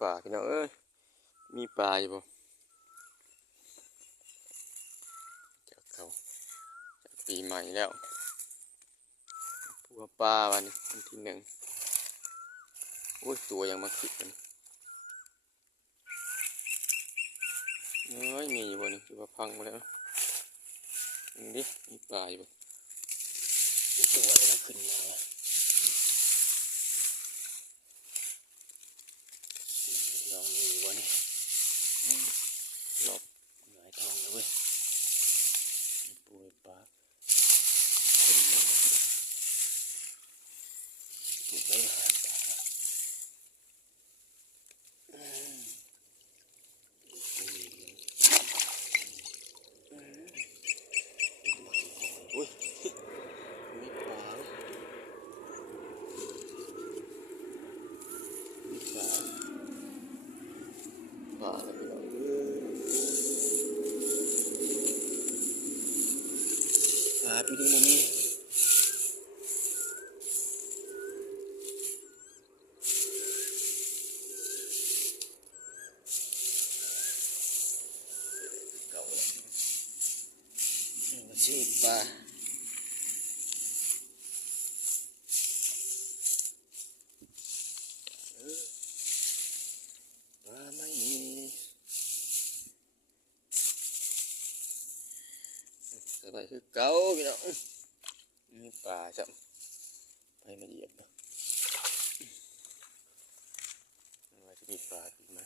ป่าพี่น้องเอ้ยมีปลาอยู่บ่จากเขาจากปีใหม่แล้วพัวปลาวันที่หนึ่งโอ้ยตัวยังมาขึ้นกันเอ้ยมีอยู่บ่นี่คือว่าพังมาแล้วนี่มีปลาอยู่บ่ตัวอะไรนะขึ้นมาลองมีบ่นี่หลบหงายทองเลยเว้ยปูปลาขึ้นมาถูกได้หาปลาอุ้ยมีปลามีปลาปลาอะไรพี่น้องปลาปีนี้มันมีเก่าแล้วมันชื่อปลาปลาไม่มีสบายคือเก่าพี่น้องมีปลาจับไปมาเหยียบว่าจะมีปลาอีกไหม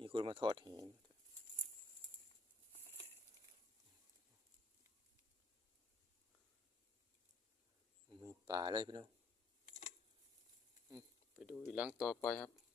มีคนมาทอดเห็นมีปลาเลยพี่น้องไปดูอีกหลังต่อไปครับ